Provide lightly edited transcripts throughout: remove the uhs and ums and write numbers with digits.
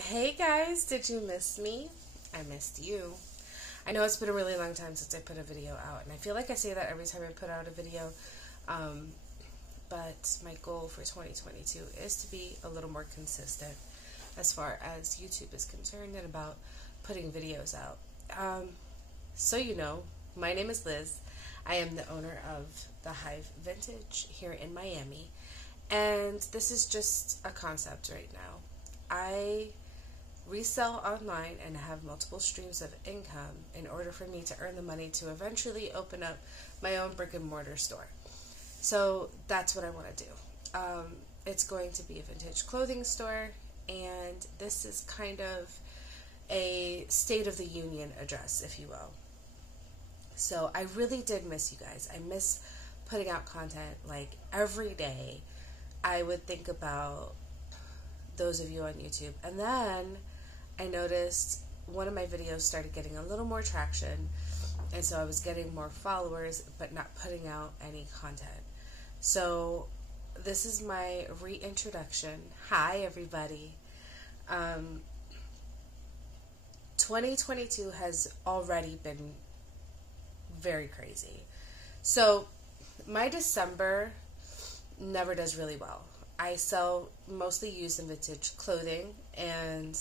Hey guys, did you miss me? I missed you. I know it's been a really long time since I put a video out, and I feel like I say that every time I put out a video, but my goal for 2022 is to be a little more consistent as far as YouTube is concerned and about putting videos out. So you know, my name is Liz. I am the owner of the Hive Vintage here in Miami, and this is just a concept right now. I resell online and have multiple streams of income in order for me to earn the money to eventually open up my own brick and mortar store. So that's what I want to do. It's going to be a vintage clothing store, and this is kind of a State of the Union address, if you will. So I really did miss you guys. I miss putting out content like every day. I would think about those of you on YouTube, and then I noticed one of my videos started getting a little more traction, and so I was getting more followers but not putting out any content. So this is my reintroduction. Hi everybody. 2022 has already been very crazy. So my December never does really well. I sell mostly used and vintage clothing, and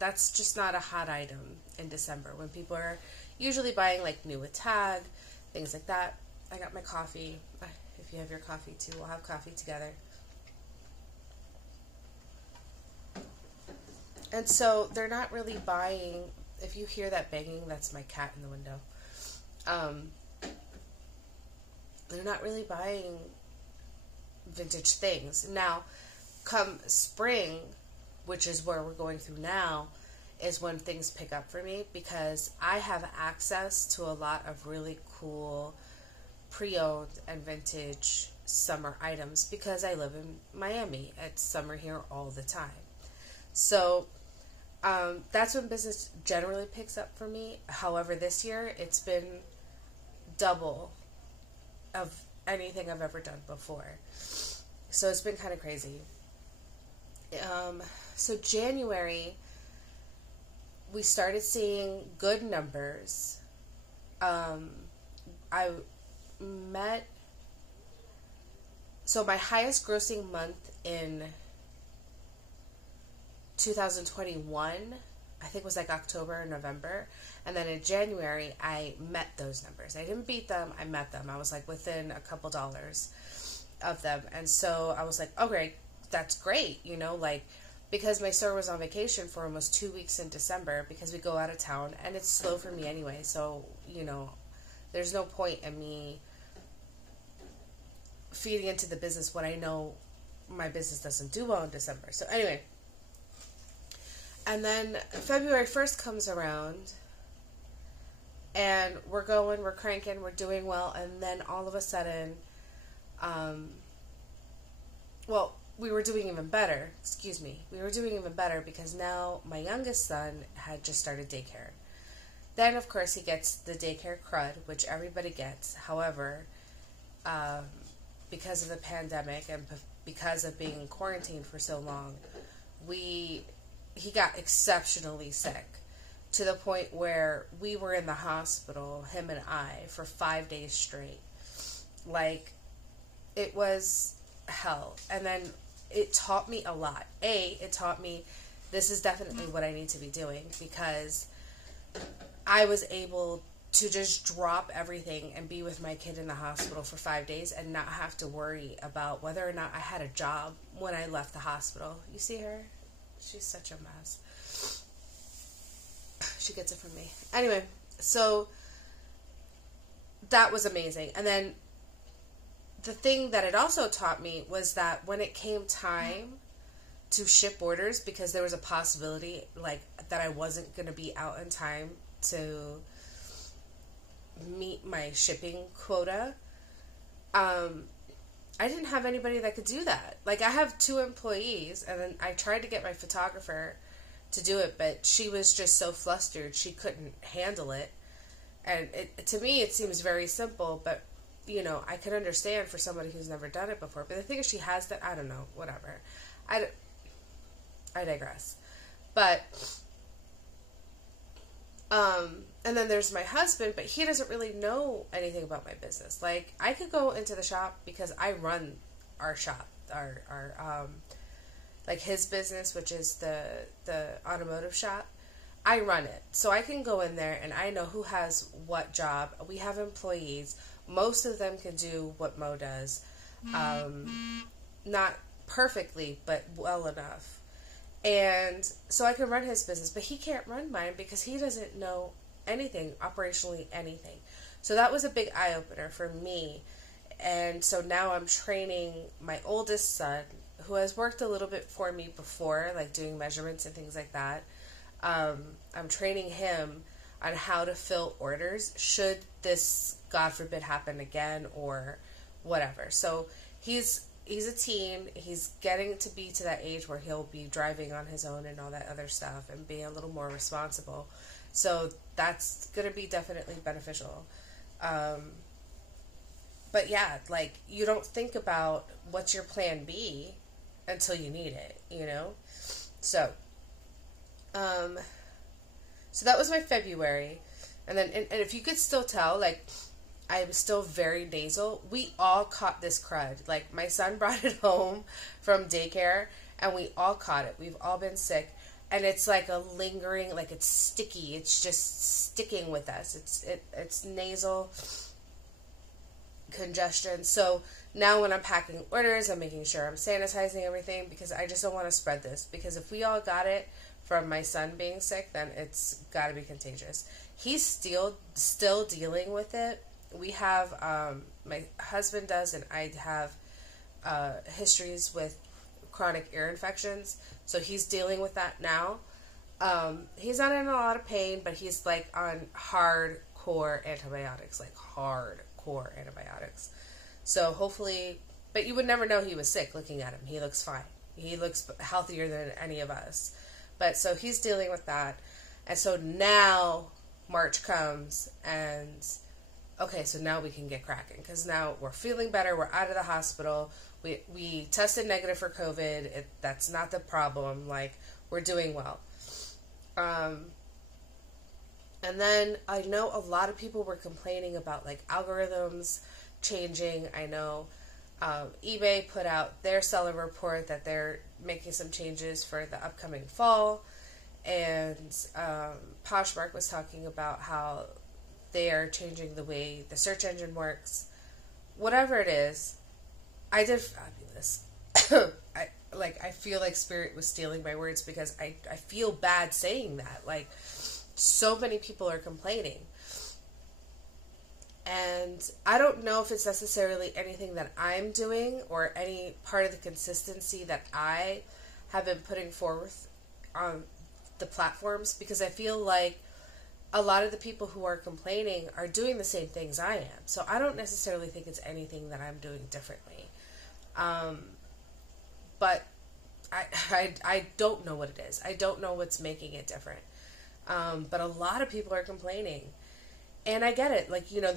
that's just not a hot item in December when people are usually buying like new with tag, things like that. I got my coffee. If you have your coffee too, we'll have coffee together. And so they're not really buying. If you hear that banging, that's my cat in the window. They're not really buying vintage things. Now, come spring, which is where we're going through now, is when things pick up for me, because I have access to a lot of really cool pre-owned and vintage summer items because I live in Miami. It's summer here all the time. So that's when business generally picks up for me. However, this year it's been double of anything I've ever done before. So it's been kind of crazy. So January, we started seeing good numbers. So my highest grossing month in 2021, I think was like October or November. And then in January, I met those numbers. I didn't beat them, I met them. I was like within a couple dollars of them. And so I was like, okay, that's great, you know, like, because my store was on vacation for almost 2 weeks in December because we go out of town and it's slow for me anyway. So, you know, there's no point in me feeding into the business when I know my business doesn't do well in December. So anyway, and then February 1st comes around and we're going, we're cranking, we're doing well. And then all of a sudden, we were doing even better. We were doing even better because now my youngest son had just started daycare. Then, of course, he gets the daycare crud, which everybody gets. However, because of the pandemic and because of being quarantined for so long, he got exceptionally sick to the point where we were in the hospital, him and I, for 5 days straight. Like, it was hell. And then it taught me a lot. It taught me this is definitely what I need to be doing, because I was able to just drop everything and be with my kid in the hospital for 5 days and not have to worry about whether or not I had a job when I left the hospital. You see her? She's such a mess. She gets it from me. Anyway, so that was amazing. And then the thing that it also taught me was that when it came time to ship orders, because there was a possibility like that I wasn't going to be out in time to meet my shipping quota, I didn't have anybody that could do that. Like, I have 2 employees, and then I tried to get my photographer to do it, but she was just so flustered she couldn't handle it. And to me it seems very simple, but you know, I can understand for somebody who's never done it before. But the thing is, she has that, I don't know, whatever. I digress. But, and then there's my husband, but he doesn't really know anything about my business. Like, I could go into the shop because I run our shop, like his business, which is the automotive shop. I run it. So I can go in there and I know who has what job. We have employees. Most of them can do what Mo does. Not perfectly, but well enough. And so I can run his business, but he can't run mine because he doesn't know anything, operationally anything. So that was a big eye-opener for me. And so now I'm training my oldest son, who has worked a little bit for me before, like doing measurements and things like that. I'm training him on how to fill orders should this, God forbid, happen again or whatever. So he's a teen. He's getting to be to that age where he'll be driving on his own and all that other stuff and being a little more responsible. So that's going to be definitely beneficial. But yeah, like, you don't think about what's your plan B until you need it, you know? So that was my February. And then, and if you could still tell, like, I'm still very nasal. We all caught this crud. Like, my son brought it home from daycare, and we all caught it. We've all been sick. And it's like a lingering, like, it's sticky. It's just sticking with us. It's nasal congestion. So now when I'm packing orders, I'm making sure I'm sanitizing everything because I just don't want to spread this. Because if we all got it from my son being sick, then it's got to be contagious. He's still dealing with it. We have, my husband does, and I have histories with chronic ear infections. So he's dealing with that now. He's not in a lot of pain, but he's like on hardcore antibiotics, So hopefully, but you would never know he was sick looking at him. He looks fine. He looks healthier than any of us. But so he's dealing with that. And so now March comes and okay, so now we can get cracking because now we're feeling better. We're out of the hospital. We tested negative for COVID. That's not the problem. Like, we're doing well. And then I know a lot of people were complaining about, like, algorithms changing. I know eBay put out their seller report that they're making some changes for the upcoming fall. And Poshmark was talking about how they are changing the way the search engine works. Whatever it is, I did fabulous. I feel like Spirit was stealing my words because I feel bad saying that. Like, so many people are complaining. And I don't know if it's necessarily anything that I'm doing or any part of the consistency that I have been putting forth on the platforms, because I feel like a lot of the people who are complaining are doing the same things I am. So I don't necessarily think it's anything that I'm doing differently. But I don't know what it is. I don't know what's making it different. But a lot of people are complaining. And I get it. Like, you know,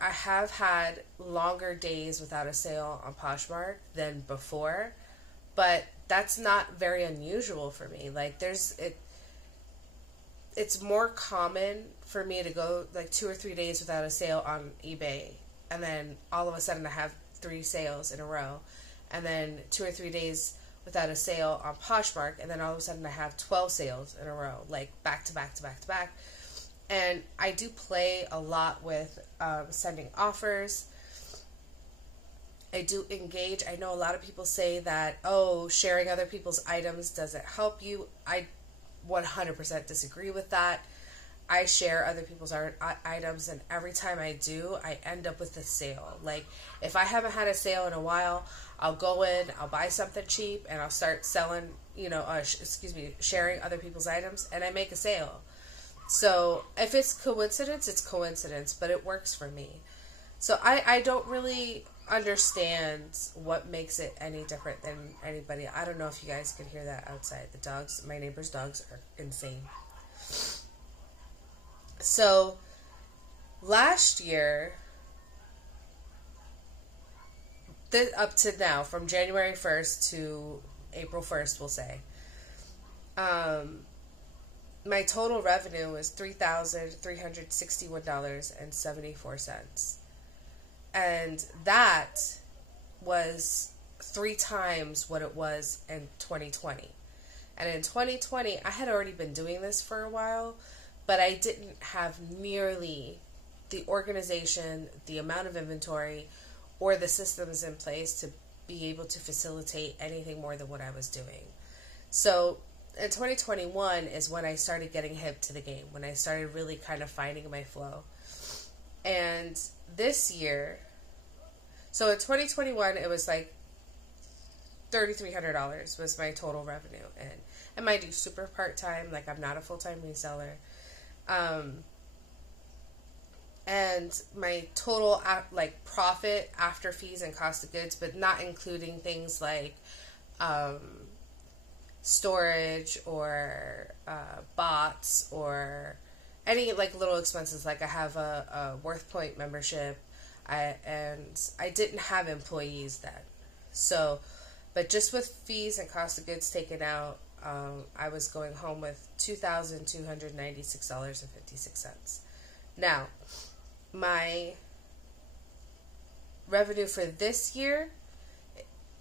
I have had longer days without a sale on Poshmark than before, but that's not very unusual for me. Like, it's more common for me to go like 2 or 3 days without a sale on eBay, and then all of a sudden I have 3 sales in a row, and then 2 or 3 days without a sale on Poshmark, and then all of a sudden I have 12 sales in a row, like back to back to back to back. And I do play a lot with sending offers. I do engage. I know a lot of people say that, oh, sharing other people's items doesn't help you. I 100% disagree with that. I share other people's items, and every time I do, I end up with a sale. Like, if I haven't had a sale in a while, I'll go in, I'll buy something cheap, and I'll start selling, sharing other people's items, and I make a sale. So if it's coincidence, it's coincidence, but it works for me. So I don't really understand what makes it any different than anybody. I don't know if you guys can hear that outside. The dogs, my neighbor's dogs, are insane. So last year, up to now, from January 1st to April 1st, we'll say, my total revenue was $3,361.74. And that was 3 times what it was in 2020. And in 2020, I had already been doing this for a while, but I didn't have nearly the organization, the amount of inventory, or the systems in place to be able to facilitate anything more than what I was doing. So in 2021 is when I started getting hip to the game, when I started really kind of finding my flow. And this year, so in 2021, it was like $3,300 was my total revenue. And I might do super part-time, like I'm not a full-time reseller. And my total like profit after fees and cost of goods, but not including things like storage or bots or any like little expenses. Like I have a WorthPoint membership, and I didn't have employees then. So, but just with fees and cost of goods taken out, I was going home with $2,296.56. Now, my revenue for this year,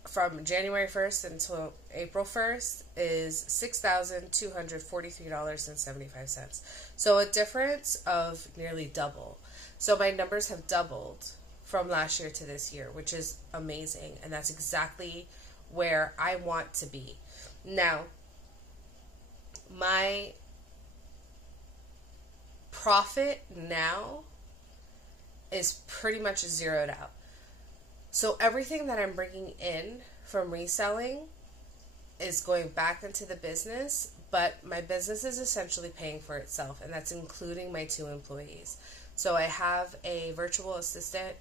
from January 1st until April 1st, is $6,243.75. So a difference of nearly double. So my numbers have doubled from last year to this year, which is amazing. And that's exactly where I want to be. Now, my profit now is pretty much zeroed out. So everything that I'm bringing in from reselling is going back into the business, but my business is essentially paying for itself, and that's including my 2 employees. So I have a virtual assistant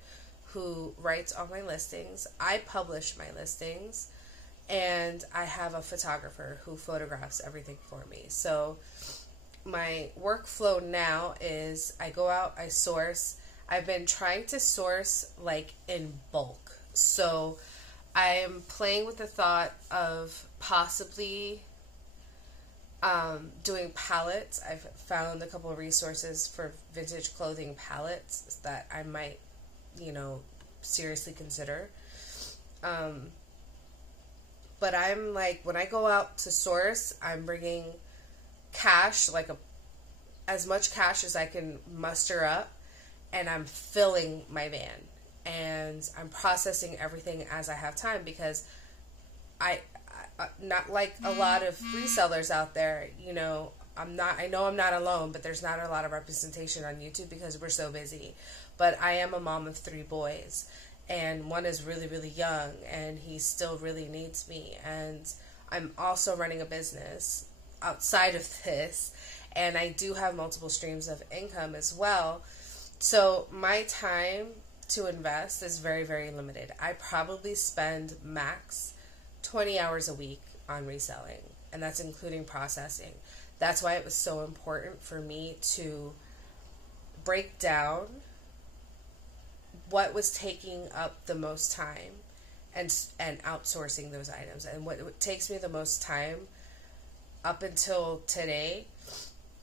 who writes all my listings. I publish my listings, and I have a photographer who photographs everything for me. So my workflow now is I go out, I source. I've been trying to source like in bulk. So I'm playing with the thought of possibly doing pallets. I've found a couple of resources for vintage clothing pallets that I might, seriously consider. But I'm like, when I go out to source, I'm bringing cash, like as much cash as I can muster up, and I'm filling my van, and I'm processing everything as I have time, because I not like a lot of resellers out there, I know I'm not alone, but there's not a lot of representation on YouTube because we're so busy. But I am a mom of 3 boys, and one is really, really young, and he still really needs me. And I'm also running a business outside of this, and I do have multiple streams of income as well. So my time to invest is very, very limited. I probably spend max 20 hours a week on reselling, and that's including processing. That's why it was so important for me to break down what was taking up the most time and outsourcing those items. And what takes me the most time up until today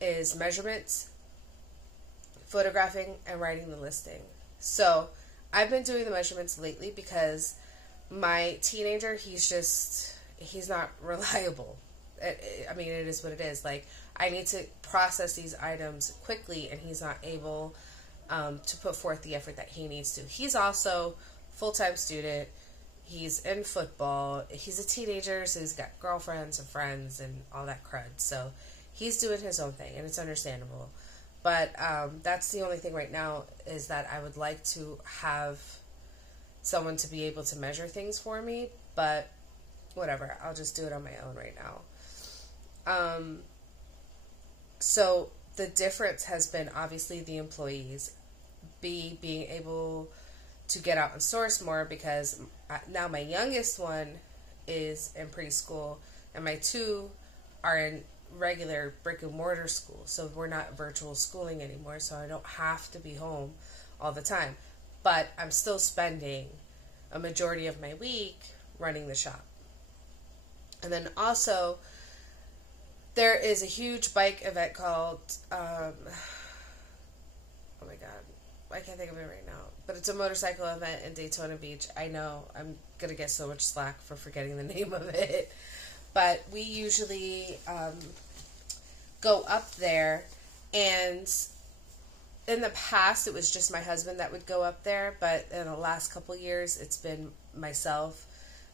is measurements, photographing, and writing the listing. So I've been doing the measurements lately because my teenager, he's not reliable. I mean, it is what it is. Like, I need to process these items quickly, and he's not able to put forth the effort that he needs to. He's also full-time student. He's in football. He's a teenager, so he's got girlfriends and friends and all that crud. So he's doing his own thing, and it's understandable. But that's the only thing right now, is that I would like to have someone to be able to measure things for me. But whatever, I'll just do it on my own right now. So the difference has been obviously the employees, being able to get out and source more, because now my youngest one is in preschool and my 2 are in regular brick and mortar school. So we're not virtual schooling anymore, so I don't have to be home all the time. But I'm still spending a majority of my week running the shop. And then also, there is a huge bike event called, oh my god, I can't think of it right now, but it's a motorcycle event in Daytona Beach. I know, I'm going to get so much slack for forgetting the name of it, but we usually go up there, and in the past it was just my husband that would go up there, but in the last couple years it's been myself,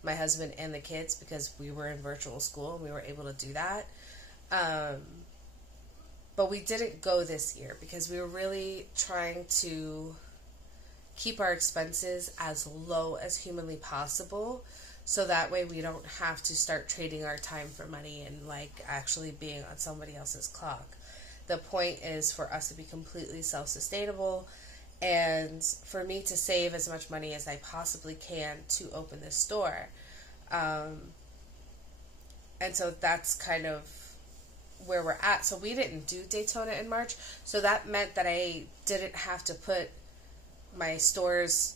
my husband, and the kids, because we were in virtual school and we were able to do that. But we didn't go this year because we were really trying to keep our expenses as low as humanly possible, so that way we don't have to start trading our time for money and like actually being on somebody else's clock. The point is for us to be completely self-sustainable and for me to save as much money as I possibly can to open this store. And so that's kind of where we're at. So we didn't do Daytona in March, so that meant that I didn't have to put my stores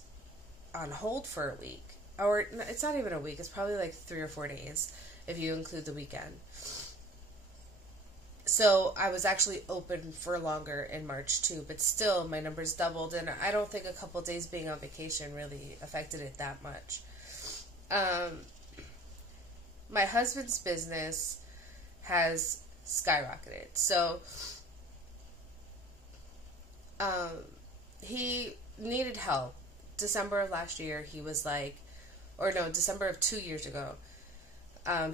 on hold for a week. Or it's not even a week, it's probably like 3 or 4 days if you include the weekend. So I was actually open for longer in March too, but still my numbers doubled, and I don't think a couple days being on vacation really affected it that much. My husband's business has skyrocketed. So he needed help. December of last year, he was like, or no, December of 2 years ago,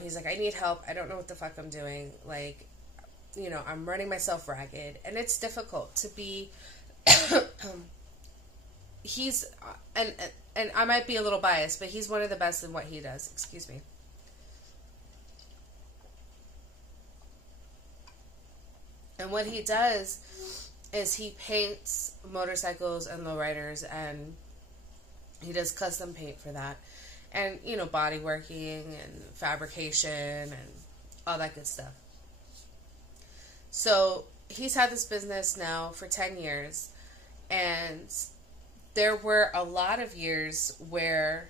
he's like, I need help. I don't know what the fuck I'm doing. Like, you know, I'm running myself ragged, and it's difficult to be, he's, and I might be a little biased, but he's one of the best in what he does. Excuse me. And what he does is he paints motorcycles and lowriders, and he does custom paint for that. And, you know, body working and fabrication and all that good stuff. So he's had this business now for 10 years, and there were a lot of years where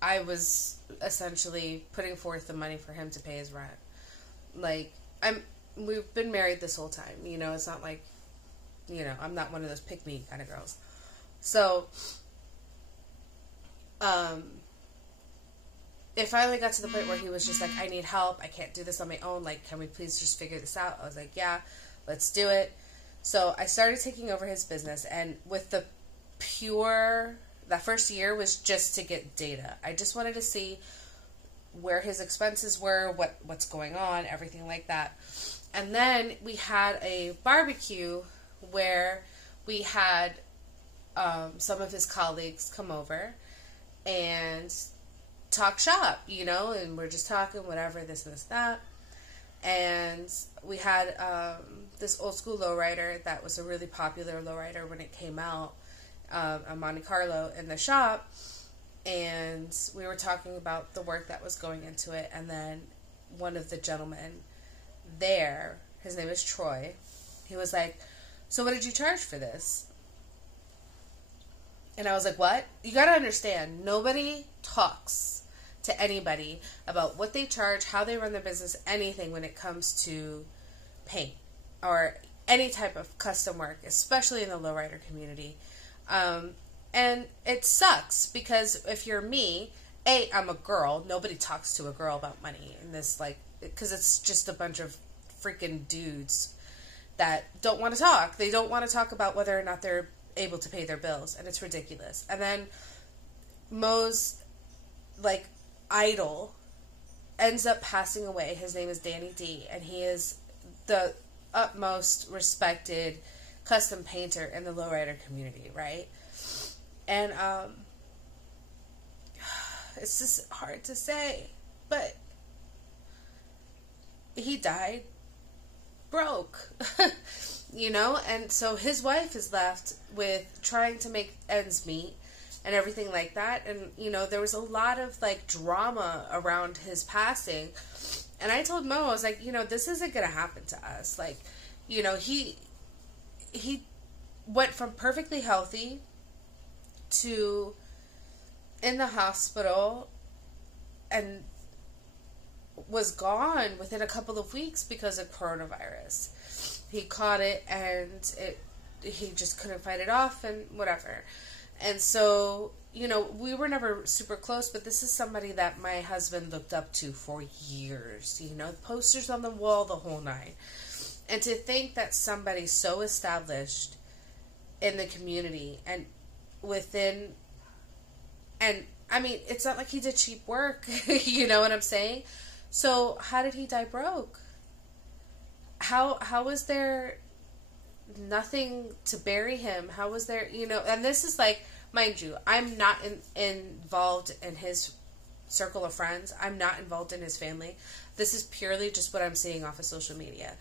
I was essentially putting forth the money for him to pay his rent. Like, we've been married this whole time, you know, it's not like, you know, I'm not one of those pick-me kind of girls. So, it finally got to the point where he was just like, I need help, I can't do this on my own, like, can we please just figure this out? I was like, yeah, let's do it. So I started taking over his business, and with that first year was just to get data. I just wanted to see where his expenses were, what's going on, everything like that. And then we had a barbecue where we had some of his colleagues come over and talk shop, you know, and we're just talking, whatever, this and this, that. And we had this old school lowrider that was a really popular lowrider when it came out, a Monte Carlo, in the shop. And we were talking about the work that was going into it. And then one of the gentlemen there, his name is Troy, he was like, so what did you charge for this? And I was like, what? You gotta understand, nobody talks to anybody about what they charge, how they run their business, anything when it comes to paint or any type of custom work, especially in the lowrider community. And it sucks because if you're me, I'm a girl. Nobody talks to a girl about money in this, like, because it's just a bunch of freaking dudes that don't want to talk. They don't want to talk about whether or not they're able to pay their bills, and it's ridiculous. And then Mo's, like, idol ends up passing away. His name is Danny D, and he is the utmost respected custom painter in the lowrider community, right? And it's just hard to say, but he died broke, you know? And so his wife is left with trying to make ends meet and everything like that. And, you know, there was a lot of, like, drama around his passing. And I told Mo, I was like, you know, this isn't going to happen to us. Like, you know, he went from perfectly healthy to in the hospital and was gone within a couple of weeks because of coronavirus. He caught it, and he just couldn't fight it off, and whatever. And so, we were never super close, but this is somebody that my husband looked up to for years. Posters on the wall, the whole nine. And to think that somebody so established in the community and within, and I mean, it's not like he did cheap work, you know what I'm saying? So how did he die broke? How was there nothing to bury him? How was there, and this is like, mind you, I'm not involved in his circle of friends. I'm not involved in his family. This is purely just what I'm seeing off of social media.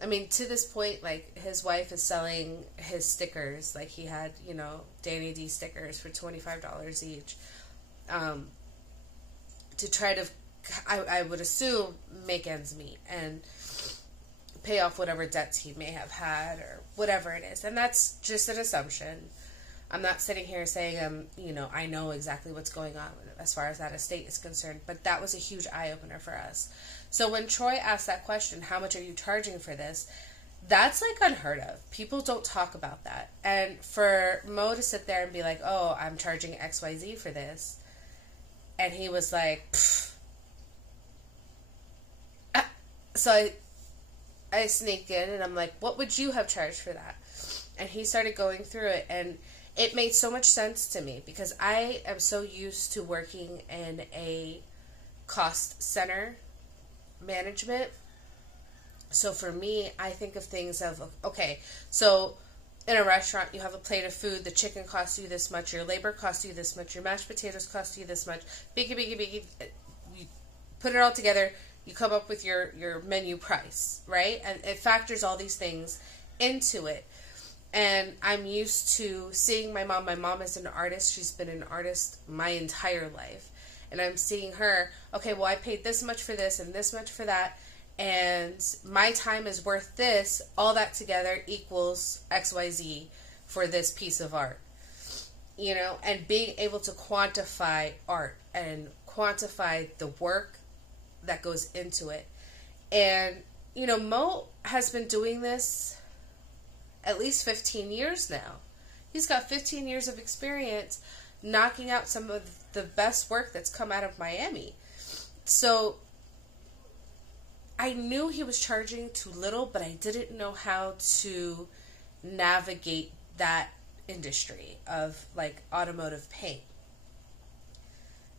I mean, to this point, like, his wife is selling his stickers. Like, he had, Danny D stickers for $25 each. To try to, I would assume, make ends meet and pay off whatever debts he may have had or whatever it is. And that's just an assumption. I'm not sitting here saying I know exactly what's going on as far as that estate is concerned, but that was a huge eye-opener for us. So when Troy asked that question, how much are you charging for this? That's like unheard of. People don't talk about that. And for Mo to sit there and be like, oh, I'm charging XYZ for this. And he was like, pfft. So I sneaked in and I'm like, what would you have charged for that? And he started going through it, and it made so much sense to me because I am so used to working in a cost center management. So for me, I think of things of, okay, so in a restaurant, you have a plate of food, the chicken costs you this much, your labor costs you this much, your mashed potatoes cost you this much, biggie, you put it all together, you come up with your menu price, right? And it factors all these things into it. And I'm used to seeing my mom. My mom is an artist. She's been an artist my entire life. And I'm seeing her, okay, well, I paid this much for this and this much for that, and my time is worth this. All that together equals XYZ for this piece of art. And being able to quantify art and quantify the work that goes into it. And, Mo has been doing this at least 15 years now. He's got 15 years of experience knocking out some of the best work that's come out of Miami. So I knew he was charging too little, but I didn't know how to navigate that industry of like automotive paint.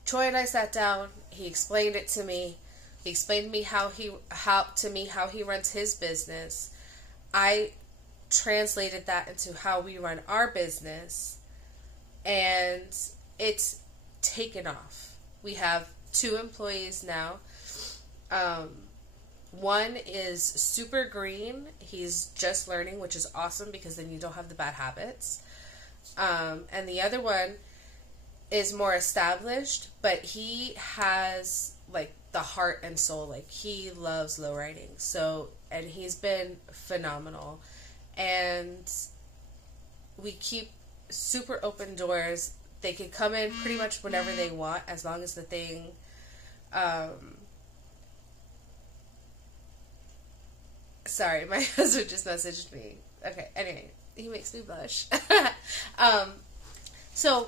Troy and I sat down. He explained it to me. He explained to me how he runs his business. I translated that into how we run our business, and it's taken off. We have 2 employees now. One is super green. He's just learning, which is awesome because then you don't have the bad habits. And the other one is more established, but he has like the heart and soul. Like, he loves lowriding. So, and he's been phenomenal. And we keep super open doors. They can come in pretty much whenever they want, as long as the thing, sorry, my husband just messaged me. Okay, anyway, he makes me blush. So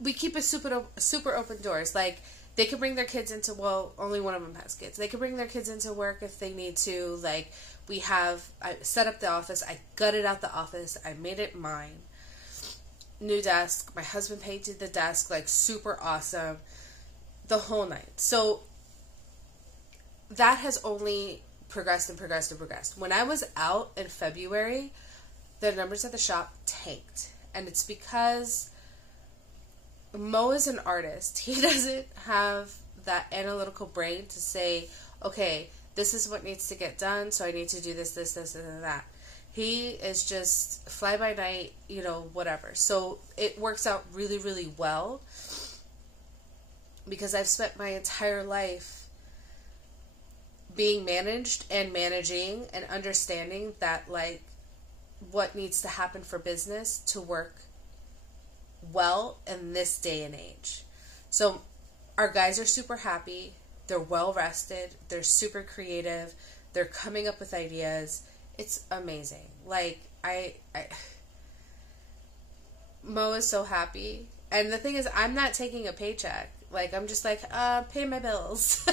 we keep a super open doors. Like, they can bring their kids into, well, only one of them has kids. They can bring their kids into work if they need to. Like, I set up the office. I gutted out the office. I made it mine. New desk. My husband painted the desk, like, super awesome. The whole night. So that has only progressed and progressed and progressed. When I was out in February, the numbers at the shop tanked. And it's because Mo is an artist. He doesn't have that analytical brain to say, okay, this is what needs to get done, so I need to do this, and that. He is just fly by night, whatever. So it works out really, really well because I've spent my entire life being managed and managing and understanding that, like, what needs to happen for business to work well in this day and age. So our guys are super happy. They're well rested. They're super creative. They're coming up with ideas. It's amazing. Like, Mo is so happy. And the thing is, I'm not taking a paycheck. Like, I'm just like, pay my bills.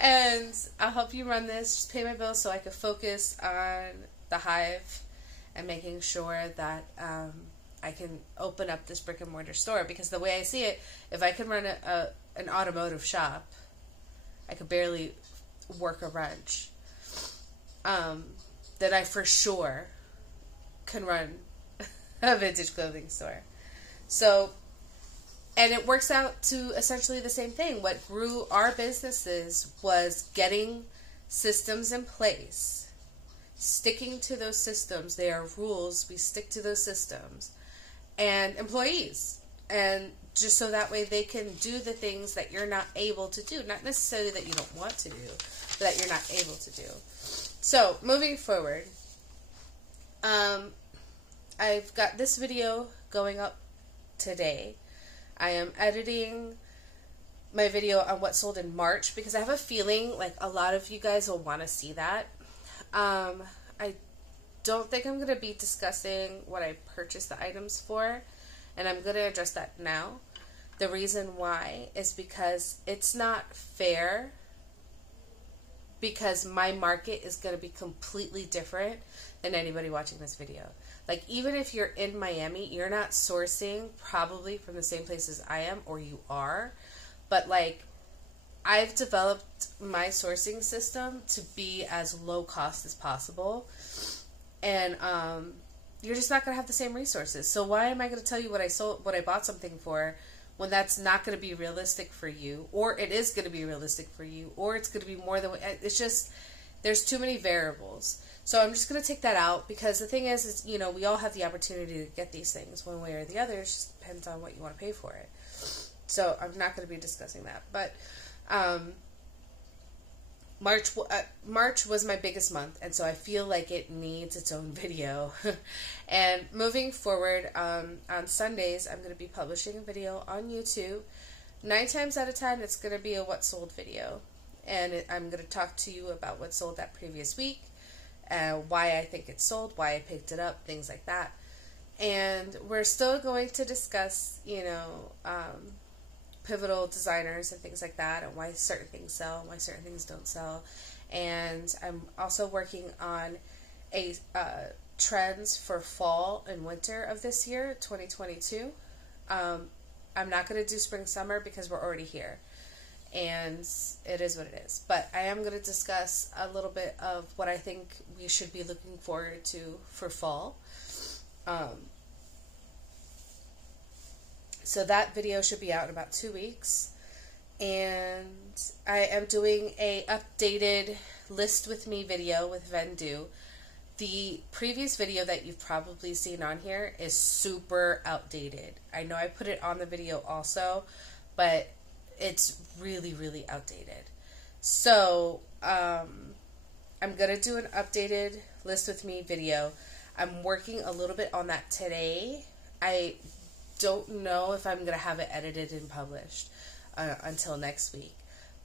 And I'll help you run this. Just pay my bills so I can focus on the hive and making sure that I can open up this brick and mortar store. Because the way I see it, if I can run an automotive shop, I could barely work a wrench. That I for sure can run a vintage clothing store. So, and it works out to essentially the same thing. What grew our businesses was getting systems in place, sticking to those systems. They are rules. We stick to those systems. And employees. And just so that way they can do the things that you're not able to do. Not necessarily that you don't want to do, but that you're not able to do. So, moving forward, I've got this video going up today. I am editing my video on what sold in March because I have a feeling like a lot of you guys will want to see that. I don't think I'm going to be discussing what I purchased the items for, and I'm going to address that now. The reason why is because it's not fair, because my market is going to be completely different than anybody watching this video. Like, even if you're in Miami, you're not sourcing probably from the same places I am, or you are. But, like, I've developed my sourcing system to be as low cost as possible. And you're just not going to have the same resources. So why am I going to tell you what I bought something for, when that's not going to be realistic for you, or it is going to be realistic for you, or it's going to be more than... It's just, there's too many variables. So I'm just going to take that out, because the thing is, you know, we all have the opportunity to get these things one way or the other. It just depends on what you want to pay for it. So I'm not going to be discussing that. But March was my biggest month, and so I feel like it needs its own video. And moving forward, on Sundays, I'm going to be publishing a video on YouTube. 9 times out of 10, it's going to be a what sold video. And I'm going to talk to you about what sold that previous week, why I think it sold, why I picked it up, things like that. And we're still going to discuss, you know, pivotal designers and things like that, and why certain things sell and why certain things don't sell. And I'm also working on a trends for fall and winter of this year, 2022. I'm not going to do spring summer because we're already here, and it is what it is. But I am going to discuss a little bit of what I think we should be looking forward to for fall. So that video should be out in about 2 weeks. And I am doing a updated list with me video with Vendu. The previous video that you've probably seen on here is super outdated. I know I put it on the video also, but it's really, really outdated. So I'm going to do an updated list with me video. I'm working a little bit on that today. I don't know if I'm going to have it edited and published until next week,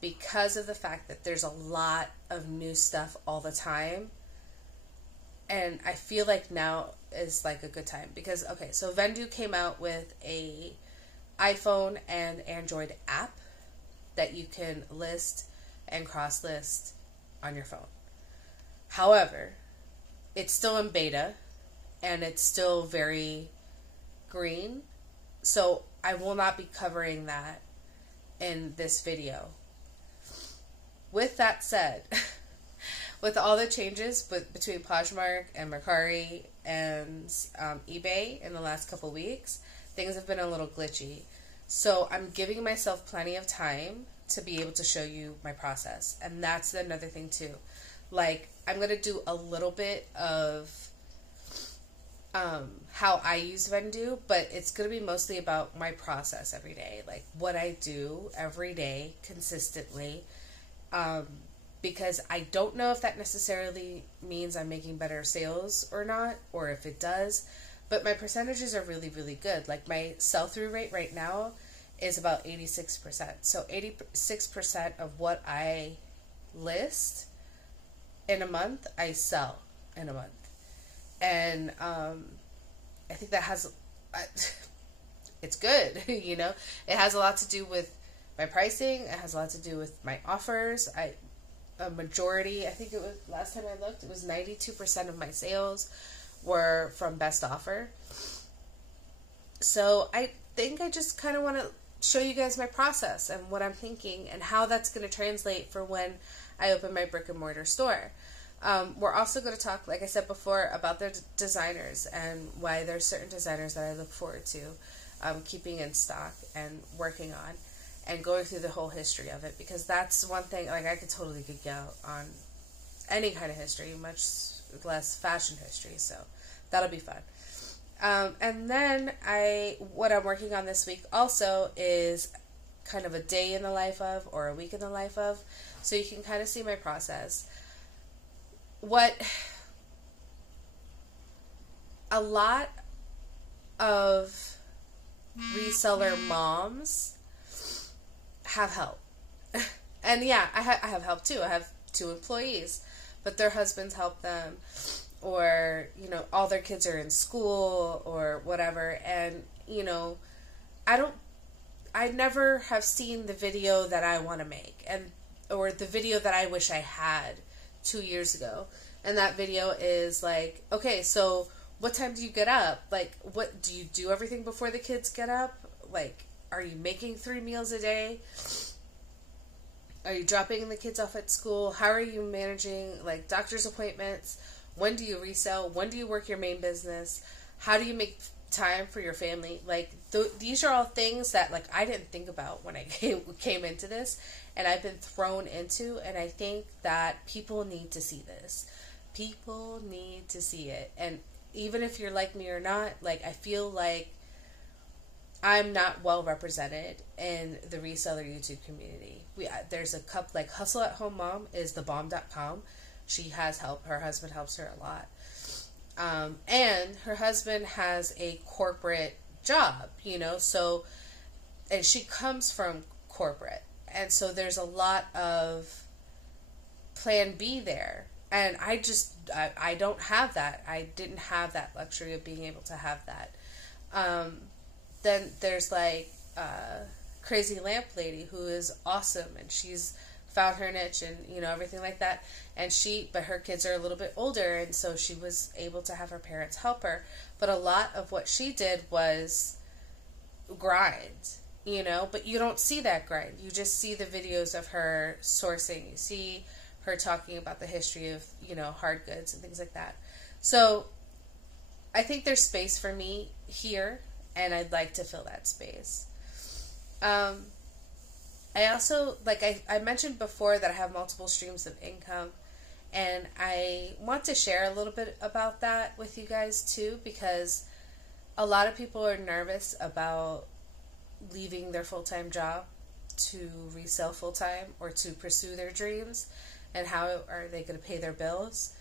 because of the fact that there's a lot of new stuff all the time. And I feel like now is like a good time, because, okay, so Vendu came out with a iPhone and Android app that you can list and cross list on your phone. However, it's still in beta and it's still very green. So I will not be covering that in this video. With that said, with all the changes between Poshmark and Mercari and eBay in the last couple weeks, things have been a little glitchy. So I'm giving myself plenty of time to be able to show you my process. And that's another thing too. Like, I'm going to do a little bit of how I use Vendu, but it's going to be mostly about my process every day. Like, what I do every day consistently. Because I don't know if that necessarily means I'm making better sales or not, or if it does, but my percentages are really, really good. Like, my sell-through rate right now is about 86%. So 86% of what I list in a month, I sell in a month. And I think that has, it's good, you know. It has a lot to do with my pricing. It has a lot to do with my offers. A majority, I think it was, last time I looked, it was 92% of my sales were from best offer. So I think I just kind of want to show you guys my process and what I'm thinking and how that's going to translate for when I open my brick and mortar store. We're also going to talk, like I said before, about the designers and why there's certain designers that I look forward to keeping in stock and working on, and going through the whole history of it, because that's one thing, like, I could totally geek out on any kind of history, much less fashion history, so that'll be fun. And then what I'm working on this week also is kind of a day in the life of, or a week in the life of, so you can kind of see my process. What a lot of reseller moms have help. And yeah, I have help too. I have 2 employees, but their husbands help them, or, you know, all their kids are in school or whatever. And, you know, I never have seen the video that I want to make, or the video that I wish I had 2 years ago. And that video is like, okay, so what time do you get up? Like, what do you do everything before the kids get up? Like, are you making 3 meals a day? Are you dropping the kids off at school? How are you managing, like, doctor's appointments? When do you resell? When do you work your main business? How do you make time for your family? Like, these are all things that, like, I didn't think about when I came into this, and I've been thrown into, and I think that people need to see this. People need to see it. And even if you're like me or not, like, I feel like I'm not well represented in the reseller YouTube community. There's a couple, like, Hustle at Home Mom is thebomb.com. She has help. Her husband helps her a lot. And her husband has a corporate job, you know, so, and she comes from corporate. And so there's a lot of plan B there. And I don't have that. I didn't have that luxury of being able to have that. Then there's, like, Crazy Lamp Lady, who is awesome, and she's found her niche and, you know, everything like that. And but her kids are a little bit older, and so she was able to have her parents help her. But a lot of what she did was grind, you know, but you don't see that grind. You just see the videos of her sourcing. You see her talking about the history of, you know, hard goods and things like that. So I think there's space for me here, and I'd like to fill that space. I also, like I mentioned before, that I have multiple streams of income, and I want to share a little bit about that with you guys too, because a lot of people are nervous about leaving their full-time job to resell full-time or to pursue their dreams, and how are they going to pay their bills.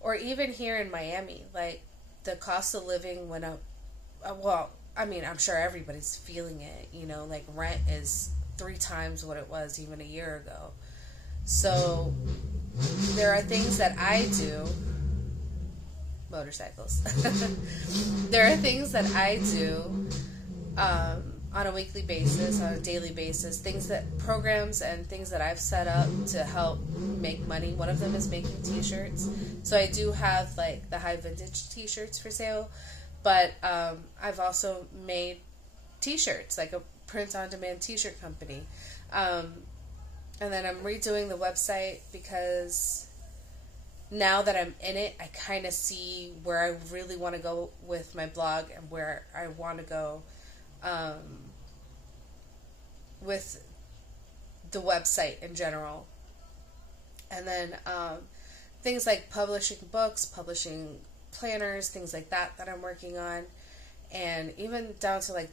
Or even here in Miami, like, the cost of living went up. Well, I mean, I'm sure everybody's feeling it, you know, like, rent is 3 times what it was even a year ago. So there are things that I do, motorcycles, there are things that I do on a weekly basis, on a daily basis, programs and things that I've set up to help make money. One of them is making t-shirts. So I do have, like, the high vintage t-shirts for sale, but I've also made t-shirts, like a print-on-demand t-shirt company. And then I'm redoing the website, because now that I'm in it, I kind of see where I really want to go with my blog and where I want to go with the website in general. And then things like publishing books, publishing planners, things like that I'm working on, and even down to, like,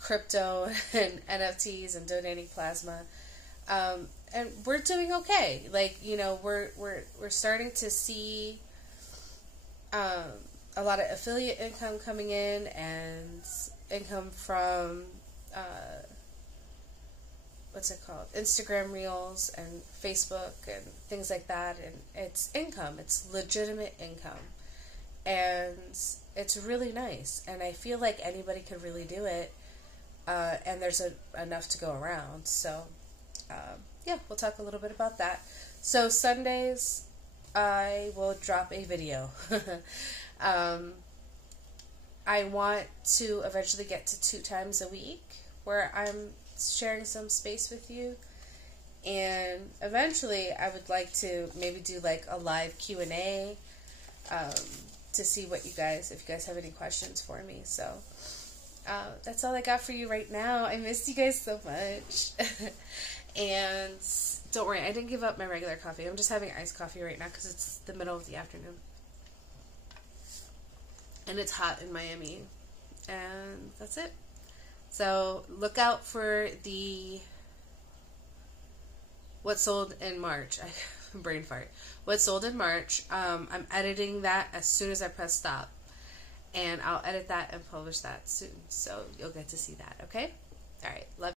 crypto and NFTs and donating plasma. And we're doing okay. Like, you know, we're starting to see a lot of affiliate income coming in, and income from what's it called, Instagram Reels and Facebook and things like that, and it's income. It's legitimate income, and it's really nice, and I feel like anybody could really do it, and there's enough to go around. So yeah, we'll talk a little bit about that. So Sundays I will drop a video. I want to eventually get to 2 times a week where I'm sharing some space with you, and eventually I would like to maybe do like a live Q&A to see what if you guys have any questions for me. So that's all I got for you right now. I missed you guys so much. And don't worry, I didn't give up my regular coffee. I'm just having iced coffee right now because it's the middle of the afternoon. And it's hot in Miami. And that's it. So look out for the what sold in March. Brain fart. What sold in March. I'm editing that as soon as I press stop. And I'll edit that and publish that soon. So you'll get to see that, okay? All right. Love you.